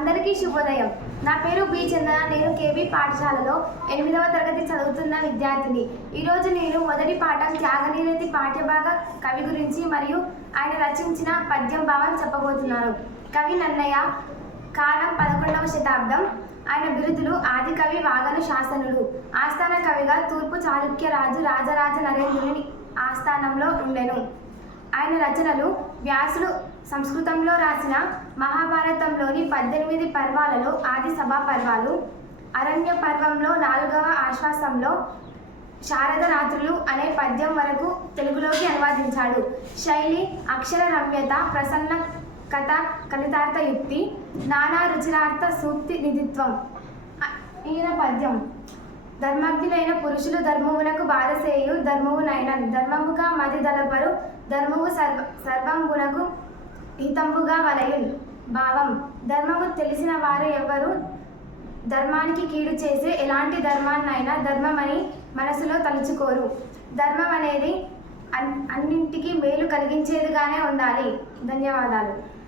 అందరికీ శుభోదయం. నా పేరు బి చందన నేను కేబీ పాఠశాలలో ఎనిమిదవ తరగతి చదువుతున్న విద్యార్థిని. ఈరోజు నేను మొదటి పాఠం త్యాగనీరతి పాఠ్యభాగ కవి గురించి మరియు ఆయన రచించిన పద్యం భావం చెప్పబోతున్నాను. కవి నన్నయ్య కాలం పదకొండవ శతాబ్దం. ఆయన బిరుదులు ఆది కవి వాగను శాసనుడు ఆస్థాన కవిగా తూర్పు చాళుక్య రాజు రాజరాజ నరేంద్రుని ఆస్థానంలో ఉండెను. ఆయన రచనలు వ్యాసుడు సంస్కృతంలో రాసిన మహాభారతంలోని పద్దెనిమిది పర్వాలలో ఆది సభా పర్వాలు అరణ్య పర్వంలో నాలుగవ ఆశ్వాసంలో శారద రాత్రులు అనే పద్యం వరకు తెలుగులోకి అనువాదించాడు. శైలి అక్షర రమ్యత ప్రసన్న కథ కలితార్థ యుక్తి నానా రుచిరార్థ సూక్తి నిధిత్వం. ఈయన పద్యం. ధర్మజ్ఞులైన పురుషులు ధర్మమునకు బాధసేయు ధర్మమునైన ధర్మముగా మది దళపరు ధర్మము సర్వ సర్వంగునకు హితంబుగా వలయున్ భావం. ధర్మము తెలిసిన వారు ఎవరు ధర్మానికి కీడు చేసే ఎలాంటి ధర్మాన్నైనా ధర్మమని మనసులో తలుచుకోరు. ధర్మం అనేది అన్- అన్నింటికీ మేలు కలిగించేదిగానే ఉండాలి. ధన్యవాదాలు.